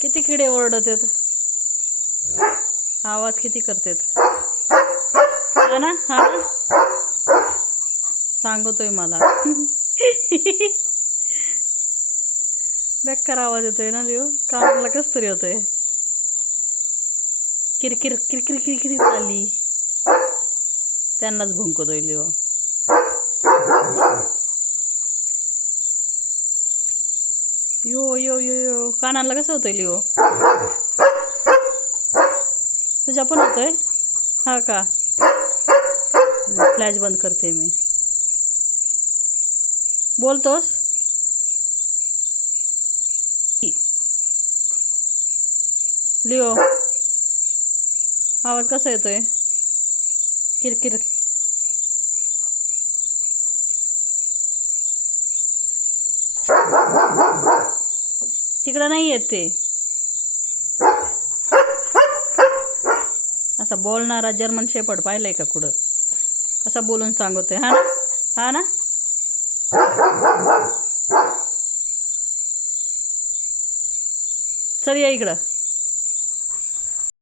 किती किडे ओरडतात, आवाज किती करतात. हा ना, हा ना, सांगतोय मला. बेकार आवाज येतोय ना लिओ, कानाला कस तरी होतंय. किरकिर किरकिर किरकिर चालली, त्यांनाच भुंकतोय लिओ. यो यो यो यो, कानाला कसं होतंय लिओ? तुझ्या पण होतोय? हा का? फ्लॅश बंद करते मी. बोलतोस? लिओ, आवाज कसा येतोय? किरकिर. तिकडं नाही येत ते. असा बोलणारा जर्मन शेपर्ड पाहिलाय का कुठं? कसा बोलून सांगतोय. हा ना, हा ना. चल या इकडं.